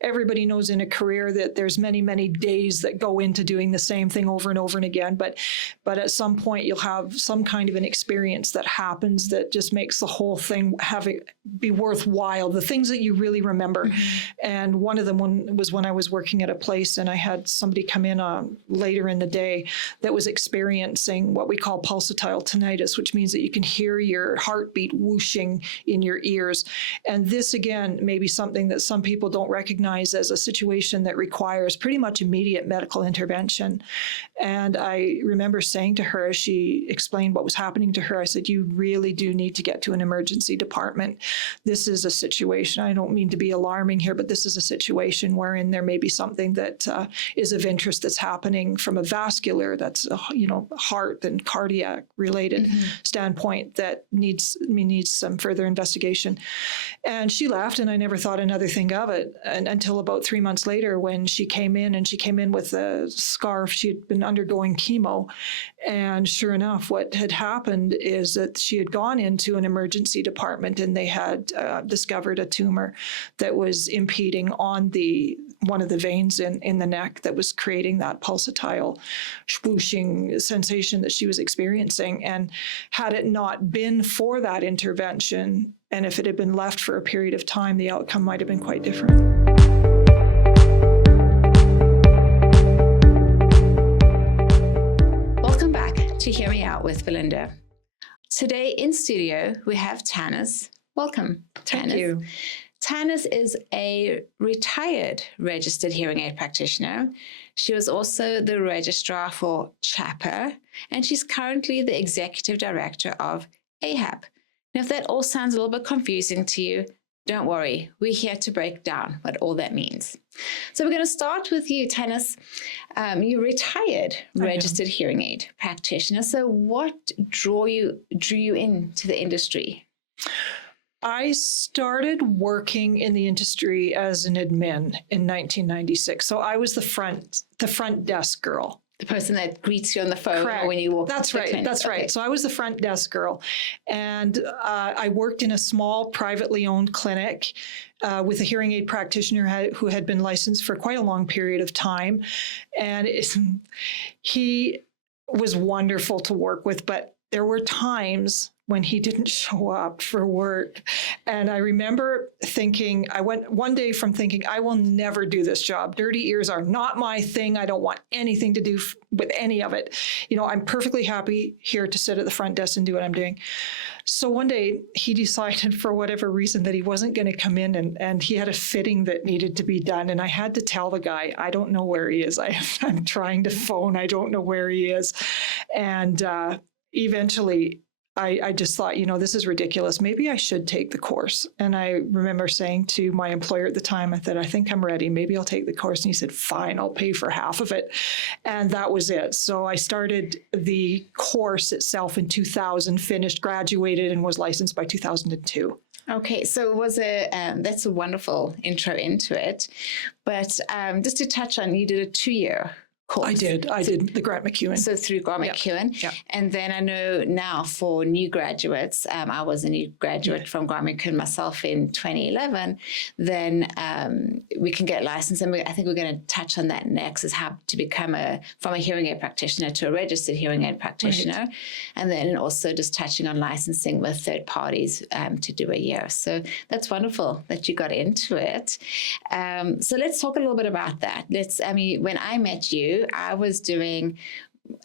Everybody knows in a career that there's many, many days that go into doing the same thing over and over and again. But at some point, you'll have some kind of an experience that happens that just makes the whole thing be worthwhile, the things that you really remember. And one of them was when I was working at a place and I had somebody come in later in the day that was experiencing what we call pulsatile tinnitus, which means that you can hear your heartbeat whooshing in your ears. And this, again, may be something that some people don't recognize as a situation that requires pretty much immediate medical intervention. And I remember saying to her, as she explained what was happening to her, I said, you really do need to get to an emergency department. This is a situation, I don't mean to be alarming here, but this is a situation wherein there may be something that is of interest that's happening from a vascular, that's heart and cardiac related standpoint that needs some further investigation. And she laughed, and I never thought another thing of it until about 3 months later when she came in, and she came in with a scarf. She had been undergoing chemo. And sure enough, what had happened is that she had gone into an emergency department and they had discovered a tumor that was impeding on one of the veins in the neck that was creating that pulsatile swooshing sensation that she was experiencing. And had it not been for that intervention, and if it had been left for a period of time, the outcome might have been quite different. Welcome back to Hearing Out with Belinda. Today in studio, we have Tannis. Welcome, Tannis. Thank you. Tannis is a retired registered hearing aid practitioner. She was also the registrar for CHAPA, and she's currently the executive director of AHAP. Now, if that all sounds a little bit confusing to you, don't worry. We're here to break down what all that means. So we're going to start with you, Tannis. You're retired registered hearing aid practitioner. So what drew you into the industry? I started working in the industry as an admin in 1996. So I was the front desk girl. The person that greets you on the phone or when you walk into the clinic. That's right. So I was the front desk girl. And I worked in a small privately owned clinic with a hearing aid practitioner who had been licensed for quite a long period of time. And he was wonderful to work with, but there were times when he didn't show up for work. And I remember thinking, I went one day from thinking, I will never do this job. Dirty ears are not my thing. I don't want anything to do with any of it. I'm perfectly happy here to sit at the front desk and do what I'm doing. So one day he decided for whatever reason that he wasn't going to come in and he had a fitting that needed to be done. And I had to tell the guy, I don't know where he is. I'm trying to phone. I don't know where he is. And eventually, I just thought, this is ridiculous. Maybe I should take the course. And I remember saying to my employer at the time, I said, I think I'm ready. Maybe I'll take the course. And he said, fine, I'll pay for half of it. And that was it. So I started the course itself in 2000, finished, graduated, and was licensed by 2002. Okay, so that's a wonderful intro into it. But just to touch on, you did a 2-year course. I did the Grant MacEwan. So through Grant MacEwan. Yep. And then I know now for new graduates, I was a new graduate from Grant MacEwan myself in 2011, then we can get licensed. And I think we're going to touch on that next, is how to become from a hearing aid practitioner to a registered hearing aid practitioner. Right. And then also just touching on licensing with third parties to do a year. So that's wonderful that you got into it. So let's talk a little bit about that. When I met you, I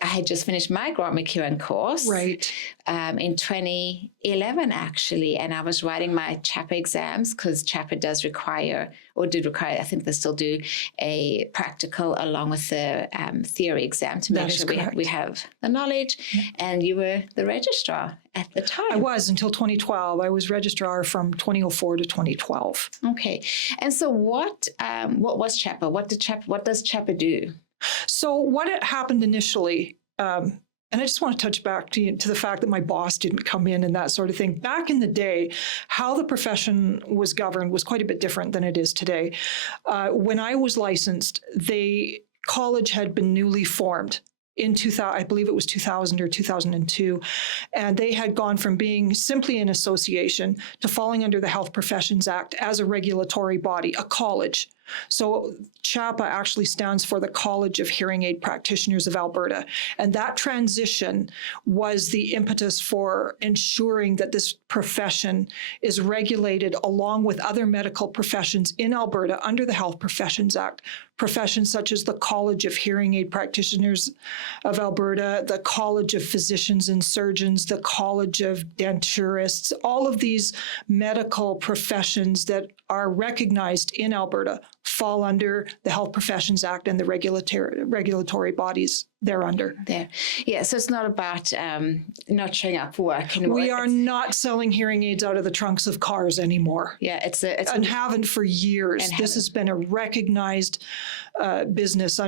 had just finished my Grant MacEwan course in 2011, actually, and I was writing my CHAPA exams because CHAPA did require, I think they still do, a practical along with the theory exam to make sure we have the knowledge. Yeah. And you were the registrar at the time. I was until 2012. I was registrar from 2004 to 2012. Okay. And so what was CHAPA? What does CHAPA do? So what had happened initially, and I just want to touch back to the fact that my boss didn't come in and that sort of thing. Back in the day, how the profession was governed was quite a bit different than it is today. When I was licensed, college had been newly formed. in 2000, I believe it was 2000 or 2002. And they had gone from being simply an association to falling under the Health Professions Act as a regulatory body, a college. So CHAPA actually stands for the College of Hearing Aid Practitioners of Alberta. And that transition was the impetus for ensuring that this profession is regulated along with other medical professions in Alberta under the Health Professions Act. Professions such as the College of Hearing Aid Practitioners of Alberta, the College of Physicians and Surgeons, the College of Denturists, all of these medical professions that are recognized in Alberta fall under the Health Professions Act and the regulatory bodies thereunder. There. Yeah, so it's not about not showing up for work anymore. We are not selling hearing aids out of the trunks of cars anymore. Yeah, it's haven't for years. This has been a recognized business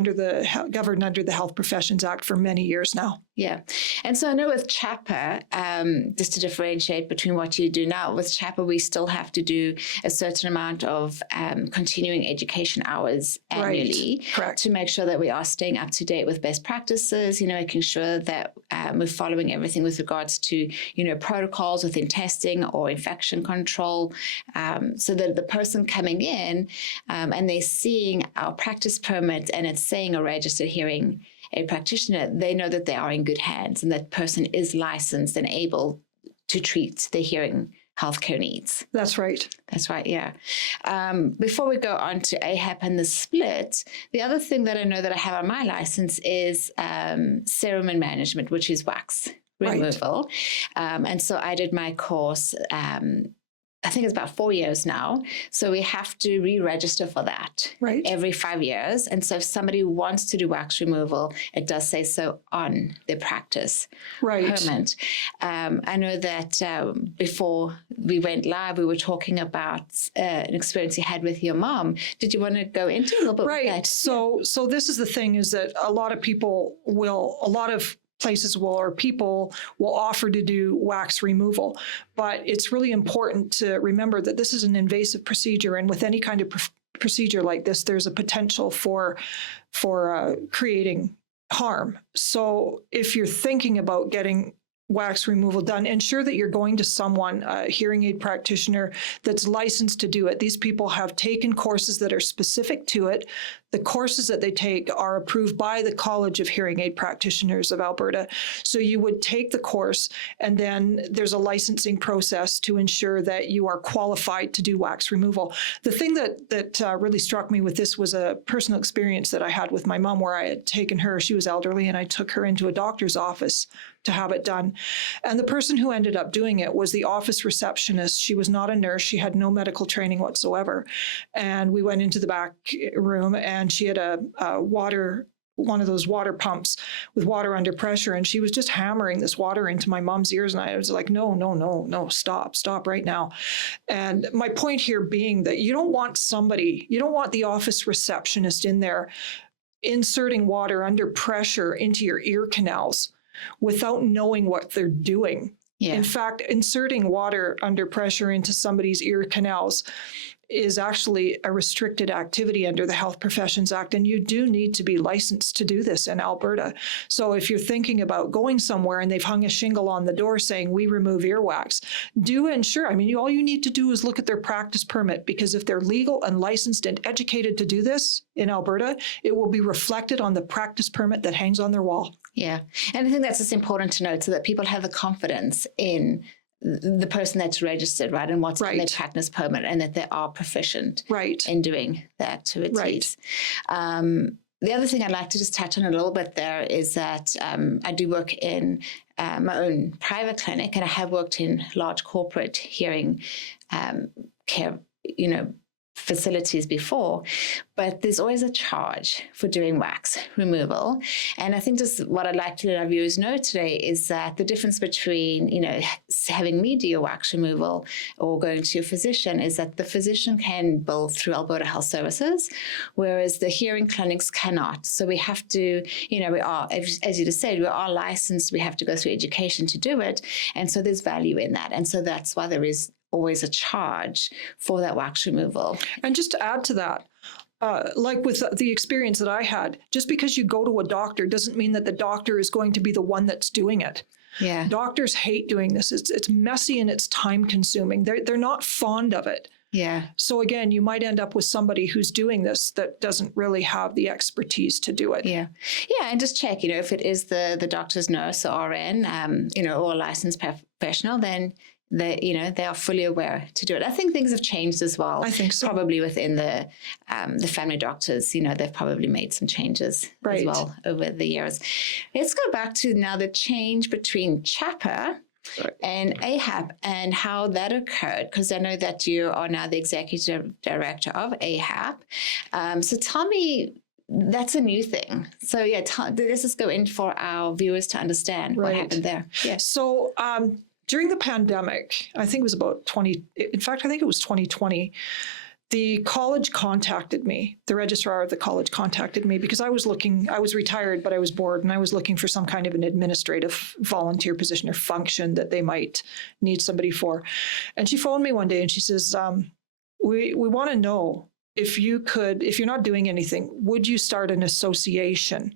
governed under the Health Professions Act for many years now. Yeah. And so I know with CHAPA, just to differentiate between what you do now, with CHAPA, we still have to do a certain amount of continuing education hours annually to make sure that we are staying up to date with best practices, making sure that we're following everything with regards to, protocols within testing or infection control, so that the person coming in and they're seeing our practice permit and it's saying a registered hearing aid practitioner, they know that they are in good hands and that person is licensed and able to treat their hearing healthcare needs. That's right. That's right, yeah. Before we go on to AHAP and the split, the other thing that I know that I have on my license is serum and management, which is wax removal. And so I did my course, I think it's about 4 years now. So we have to re-register for that every 5 years. And so if somebody wants to do wax removal, it does say so on their practice permit. I know that before we went live, we were talking about an experience you had with your mom. Did you want to go into a little bit? Right. So this is the thing, is that a lot of places or people will offer to do wax removal. But it's really important to remember that this is an invasive procedure. And with any kind of procedure like this, there's a potential for creating harm. So if you're thinking about getting wax removal done, ensure that you're going to someone, a hearing aid practitioner that's licensed to do it. These people have taken courses that are specific to it. The courses that they take are approved by the College of Hearing Aid Practitioners of Alberta. So you would take the course, and then there's a licensing process to ensure that you are qualified to do wax removal. The thing that really struck me with this was a personal experience that I had with my mom, where I had taken her, she was elderly, and I took her into a doctor's office to have it done. And the person who ended up doing it was the office receptionist. She was not a nurse. She had no medical training whatsoever. And we went into the back room, and she had one of those water pumps with water under pressure. And she was just hammering this water into my mom's ears. And I was like, no, stop right now. And my point here being that you don't want the office receptionist in there inserting water under pressure into your ear canals without knowing what they're doing. Yeah. In fact, inserting water under pressure into somebody's ear canals is actually a restricted activity under the Health Professions Act, and you do need to be licensed to do this in Alberta. So if you're thinking about going somewhere and they've hung a shingle on the door saying, "We remove earwax," do ensure, all you need to do is look at their practice permit, because if they're legal and licensed and educated to do this in Alberta, it will be reflected on the practice permit that hangs on their wall. Yeah, and I think that's just important to note, so that people have the confidence in the person that's registered, right, and what's on their practice permit, and that they are proficient in doing the activities. The other thing I'd like to just touch on a little bit there is that I do work in my own private clinic, and I have worked in large corporate hearing care, facilities before, but there's always a charge for doing wax removal. And I think just what I'd like to let our viewers know today is that the difference between, having me do your wax removal or going to your physician is that the physician can bill through Alberta Health Services, whereas the hearing clinics cannot. So we have to, we are, as you just said, we are licensed, we have to go through education to do it. And so there's value in that. And so that's why there is always a charge for that wax removal. And just to add to that, like with the experience that I had, just because you go to a doctor doesn't mean that the doctor is going to be the one that's doing it. Yeah. Doctors hate doing this. It's messy and it's time consuming. They're not fond of it. Yeah. So again, you might end up with somebody who's doing this that doesn't really have the expertise to do it. Yeah. Yeah. And just check, if it is the doctor's nurse or RN, or a licensed professional, then they are fully aware to do it. I think things have changed as well. I think so. Probably within the family doctors, they've probably made some changes as well over the years. Let's go back to now the change between CHAPA and AHAP and how that occurred, because I know that you are now the executive director of AHAP. So tell me, that's a new thing. So yeah, let's just go in for our viewers to understand what happened there. Yes. So during the pandemic, I think it was about 2020, the college contacted me. The registrar of the college contacted me because I was retired, but I was bored and I was looking for some kind of an administrative volunteer position or function that they might need somebody for. And she phoned me one day and she says, we want to know if you're not doing anything, would you start an association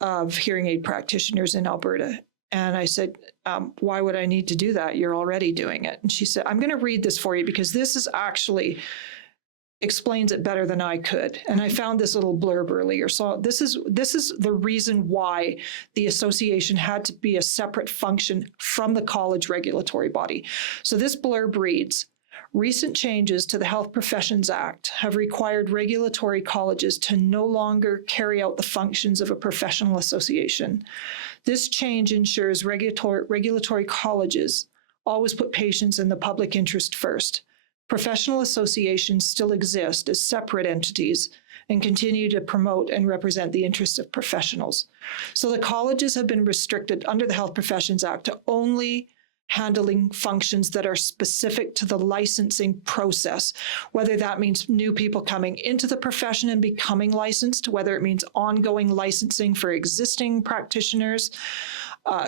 of hearing aid practitioners in Alberta? And I said, why would I need to do that? You're already doing it. And she said, I'm going to read this for you because this is actually explains it better than I could. And I found this little blurb earlier. So this is the reason why the association had to be a separate function from the college regulatory body. So this blurb reads, recent changes to the Health Professions Act have required regulatory colleges to no longer carry out the functions of a professional association. This change ensures regulatory colleges always put patients and the public interest first. Professional associations still exist as separate entities and continue to promote and represent the interests of professionals. So the colleges have been restricted under the Health Professions Act to only handling functions that are specific to the licensing process, whether that means new people coming into the profession and becoming licensed, whether it means ongoing licensing for existing practitioners,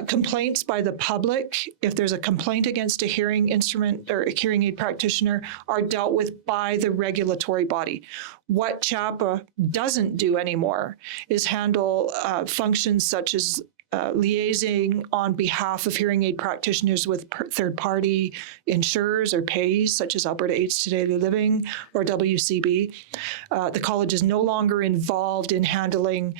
complaints by the public. If there's a complaint against a hearing instrument or a hearing aid practitioner, are dealt with by the regulatory body. What CHAPA doesn't do anymore is handle functions such as liaising on behalf of hearing aid practitioners with third-party insurers or pays, such as Alberta Aids to Daily Living or WCB. The college is no longer involved in handling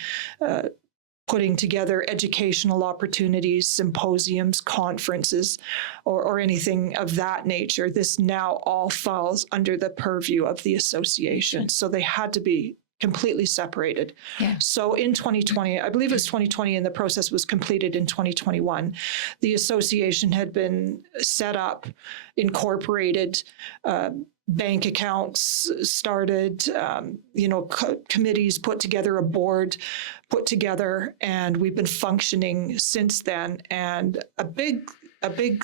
putting together educational opportunities, symposiums, conferences, or anything of that nature. This now all falls under the purview of the association. So they had to be completely separated. Yeah. So in 2020, I believe it was 2020, and the process was completed in 2021. The association had been set up, incorporated, bank accounts started, committees put together, a board put together, and we've been functioning since then. And a big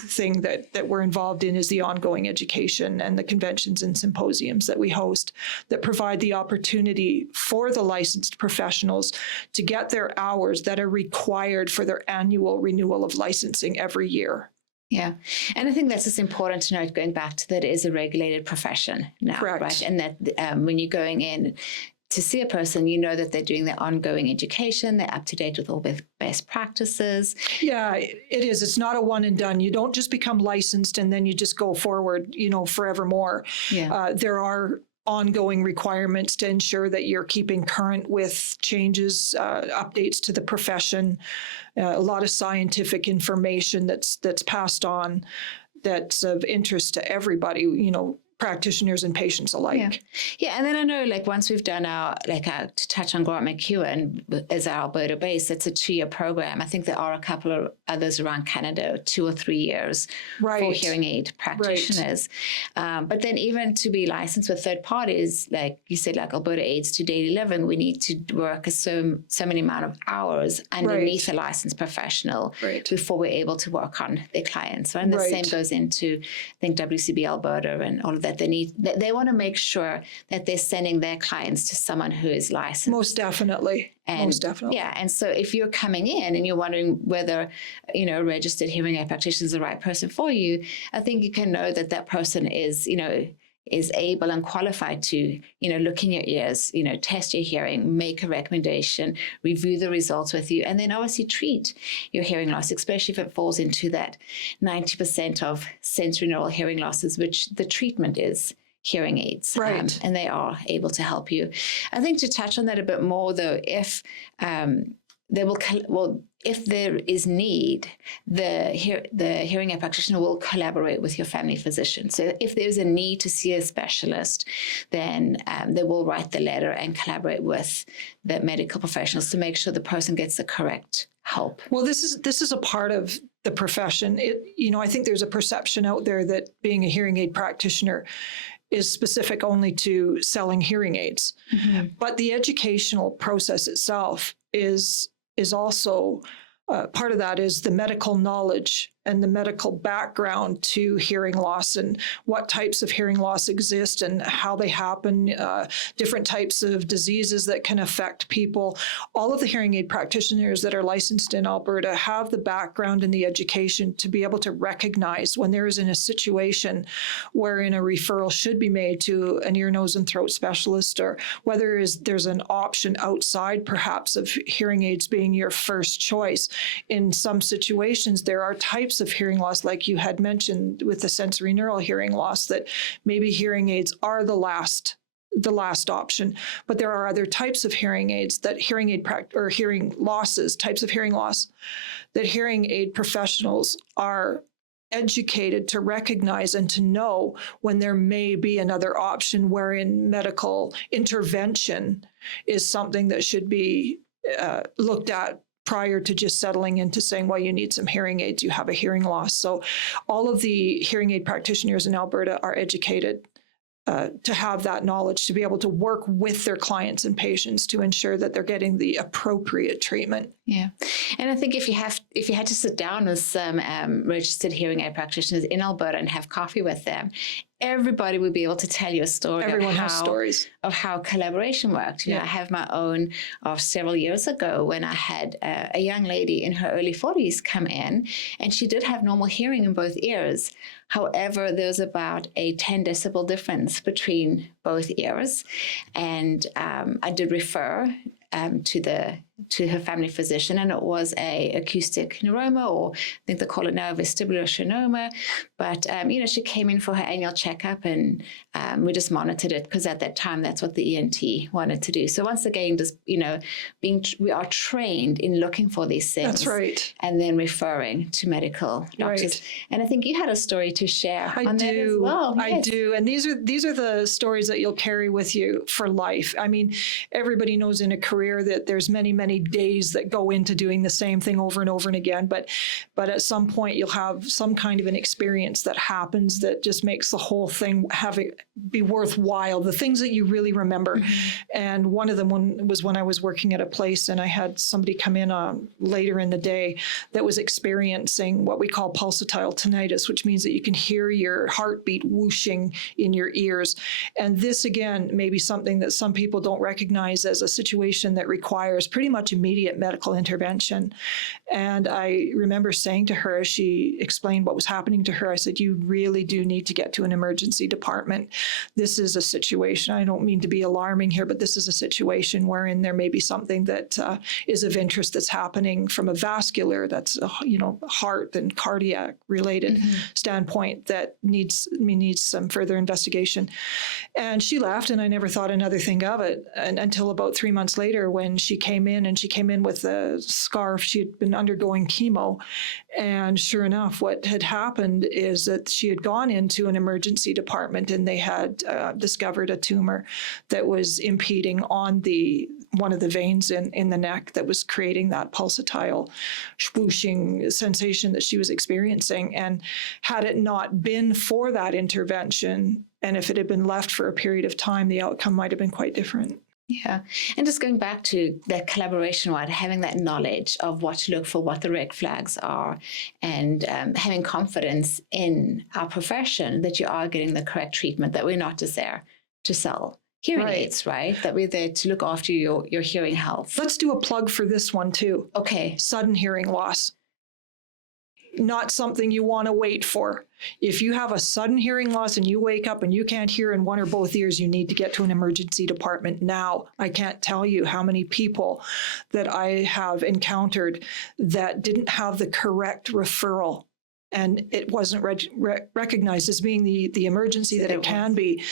thing that we're involved in is the ongoing education and the conventions and symposiums that we host that provide the opportunity for the licensed professionals to get their hours that are required for their annual renewal of licensing every year. Yeah. And I think that's just important to note, going back to that, it is a regulated profession now, Correct. Right? And that when you're going in to see a person, you know that they're doing their ongoing education, they're up to date with all the best practices. Yeah, it is. It's not a one and done. You don't just become licensed and then you just go forward, forevermore. Yeah. There are ongoing requirements to ensure that you're keeping current with changes, updates to the profession, a lot of scientific information that's passed on that's of interest to everybody, practitioners and patients alike. Yeah. And then I know, once we've done to touch on Grant McEwen as our Alberta base, it's a 2-year program. I think there are a couple of others around Canada, 2 or 3 years for hearing aid practitioners. Right. But then even to be licensed with third parties, like you said, like Alberta Aids to Daily Living, we need to work so many amount of hours underneath a licensed professional before we're able to work on their clients. So, and the same goes into, I think, WCB Alberta and all of that. They want to make sure that they're sending their clients to someone who is licensed. Most definitely. Yeah. And so if you're coming in and you're wondering whether, a registered hearing aid practitioner is the right person for you, I think you can know that person is, is able and qualified to, look in your ears, test your hearing, make a recommendation, review the results with you, and then obviously treat your hearing loss, especially if it falls into that 90% of sensory neural hearing losses, which the treatment is hearing aids. Right. And they are able to help you. I think to touch on that a bit more, though, if if there is need, the hearing aid practitioner will collaborate with your family physician. So if there's a need to see a specialist, then they will write the letter and collaborate with the medical professionals to make sure the person gets the correct help. Well, this is a part of the profession. I think there's a perception out there that being a hearing aid practitioner is specific only to selling hearing aids. Mm-hmm. But the educational process itself is also part of that is the medical knowledge and the medical background to hearing loss and what types of hearing loss exist and how they happen, different types of diseases that can affect people. All of the hearing aid practitioners that are licensed in Alberta have the background and the education to be able to recognize when there is in a situation wherein a referral should be made to an ear, nose, and throat specialist, or whether there's an option outside perhaps of hearing aids being your first choice. In some situations, there are types of hearing loss, like you had mentioned with the sensory neural hearing loss, that maybe hearing aids are the last option. But there are other types of hearing aids that hearing losses, types of hearing loss, that hearing aid professionals are educated to recognize and to know when there may be another option wherein medical intervention is something that should be looked at prior to just settling into saying, well, you need some hearing aids, you have a hearing loss. So all of the hearing aid practitioners in Alberta are educated to have that knowledge, to be able to work with their clients and patients to ensure that they're getting the appropriate treatment. Yeah. And I think if you had to sit down with some registered hearing aid practitioners in Alberta and have coffee with them, everybody would be able to tell you a story. Everyone has stories of how collaboration worked. I have my own of several years ago when I had a young lady in her early 40s come in, and she did have normal hearing in both ears. However, there's about a 10 decibel difference between both ears. And I did refer to her family physician, and it was a acoustic neuroma, or I think they call it now vestibular schwannoma. But she came in for her annual checkup, and we just monitored it because at that time that's what the ENT wanted to do. So once again, just we are trained in looking for these things. That's right. And then referring to medical doctors. Right. And I think you had a story to share on that as well. Yes. I do, and these are the stories that you'll carry with you for life. I mean, everybody knows in a career that there's many days that go into doing the same thing over and over and again, but at some point you'll have some kind of an experience that happens that just makes the whole thing be worthwhile, the things that you really remember. Mm-hmm. And one of them was when I was working at a place and I had somebody come in later in the day that was experiencing what we call pulsatile tinnitus, which means that you can hear your heartbeat whooshing in your ears. And this, again, may be something that some people don't recognize as a situation that requires pretty much immediate medical intervention. And I remember saying to her, as she explained what was happening to her, I said, you really do need to get to an emergency department. This is a situation, I don't mean to be alarming here, but this is a situation wherein there may be something that is of interest that's happening from a vascular, that's heart and cardiac related mm-hmm. standpoint that needs some further investigation. And she laughed, and I never thought another thing of it until about 3 months later when she came in, and she came in with a scarf. She had been undergoing chemo. And sure enough, what had happened is that she had gone into an emergency department, and they had discovered a tumor that was impeding on one of the veins in the neck that was creating that pulsatile swooshing sensation that she was experiencing. And had it not been for that intervention, and if it had been left for a period of time, the outcome might have been quite different. Yeah. And just going back to that collaboration, right? Having that knowledge of what to look for, what the red flags are, and having confidence in our profession that you are getting the correct treatment, that we're not just there to sell hearing aids, right? That we're there to look after your hearing health. Let's do a plug for this one too. Okay. Sudden hearing loss. not something you want to wait for. If you have a sudden hearing loss and you wake up and you can't hear in one or both ears, you need to get to an emergency department now. I can't tell you how many people that I have encountered that didn't have the correct referral, and it wasn't recognized as being the emergency that it can be,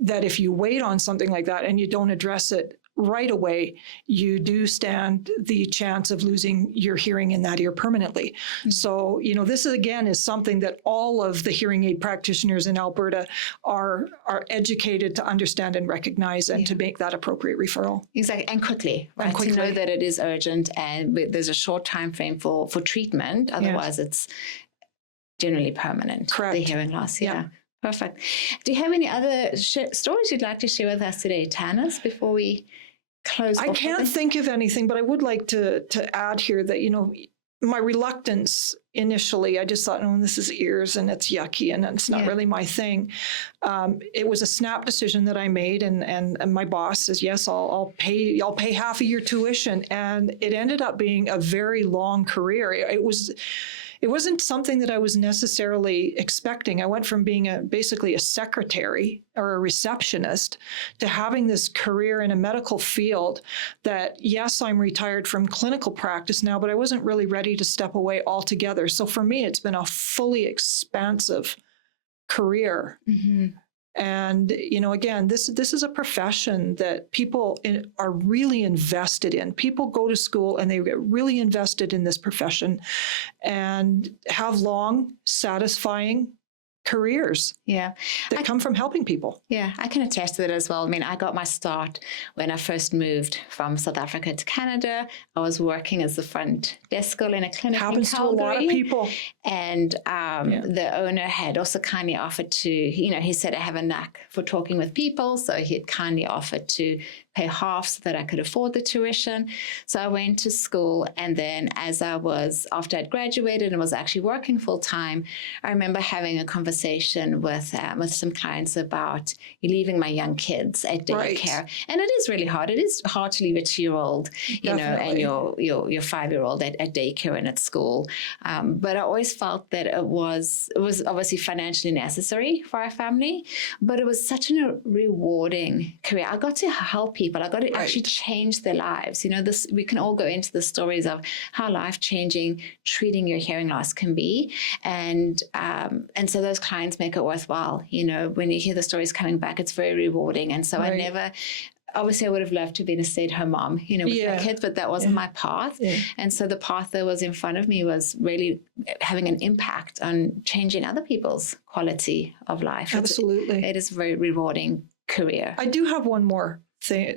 that if you wait on something like that and you don't address it right away, you do stand the chance of losing your hearing in that ear permanently. Mm-hmm. So, this is something that all of the hearing aid practitioners in Alberta are educated to understand and recognize, and to make that appropriate referral. Exactly, and quickly, right? To know that it is urgent and there's a short time frame for treatment. Otherwise, it's generally permanent. Correct. The hearing loss, yeah. Perfect. Do you have any other stories you'd like to share with us today, Tannis, before we close? I can't think of anything, but I would like to add here that, my reluctance initially, I just thought, oh, this is ears and it's yucky and it's not really my thing. It was a snap decision that I made, and my boss says, yes, I'll pay half of your tuition. And it ended up being a very long career. It wasn't something that I was necessarily expecting. I went from being basically a secretary or a receptionist to having this career in a medical field that, yes, I'm retired from clinical practice now, but I wasn't really ready to step away altogether. So for me, it's been a fully expansive career. Mm-hmm. And, again, this is a profession that people are really invested in. People go to school and they get really invested in this profession and have long, satisfying careers that come from helping people. Yeah, I can attest to that as well. I mean, I got my start when I first moved from South Africa to Canada. I was working as the front desk girl in a clinic Happens in Calgary. to a lot of people. And the owner had also kindly offered to, he said, I have a knack for talking with people. So he had kindly offered to pay half so that I could afford the tuition. So I went to school, and then after I'd graduated and was actually working full time, I remember having a conversation with some clients about leaving my young kids at daycare. Right. And it is really hard. It is hard to leave a 2-year-old, and your 5-year-old at daycare and at school. But I always felt that it was obviously financially necessary for our family, but it was such a rewarding career. I got to help people. I got to actually change their lives. We can all go into the stories of how life-changing treating your hearing loss can be. And so those clients make it worthwhile. When you hear the stories coming back, it's very rewarding. And so obviously I would have loved to have been a stay-at-home mom, with my kids, but that wasn't my path. Yeah. And so the path that was in front of me was really having an impact on changing other people's quality of life. Absolutely. It is a very rewarding career. I do have one more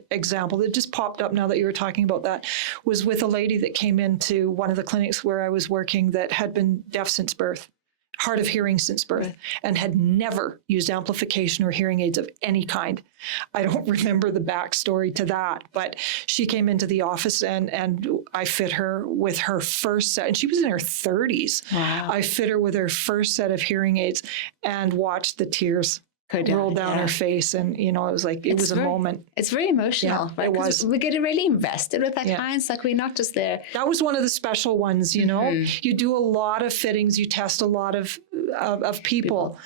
example that just popped up now that you were talking about that, was with a lady that came into one of the clinics where I was working that had been deaf since birth, hard of hearing since birth, and had never used amplification or hearing aids of any kind. I don't remember the backstory to that, but she came into the office and I fit her with her first set, and she was in her 30s. Wow. I fit her with her first set of hearing aids and watched the tears roll down her face, and it was like it was a moment. It's very emotional. Right? It was. We get really invested with our clients. Like, we're not just there. That was one of the special ones. You do a lot of fittings. You test a lot of people,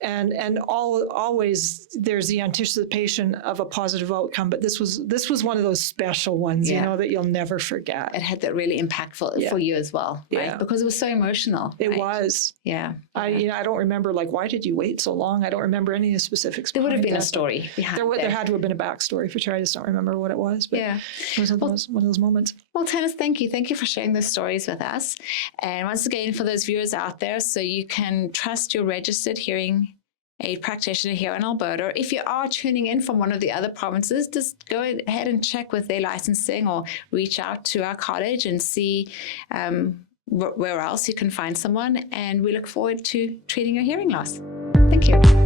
and always there's the anticipation of a positive outcome. But this was one of those special ones, that you'll never forget. It had that really impactful for you as well, right? Because it was so emotional. It was. Yeah. I don't remember, like, why did you wait so long? I don't remember any of the specifics. There would have been a story behind it. There had to have been a backstory for sure. I just don't remember what it was. But it was one of those moments. Well, Tannis, thank you. Thank you for sharing those stories with us. And once again, for those viewers out there, so you can trust your registered hearing aid practitioner here in Alberta. If you are tuning in from one of the other provinces, just go ahead and check with their licensing, or reach out to our college and see where else you can find someone. And we look forward to treating your hearing loss. Thank you.